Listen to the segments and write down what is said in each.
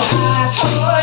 Oh, my God.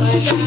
Thank you.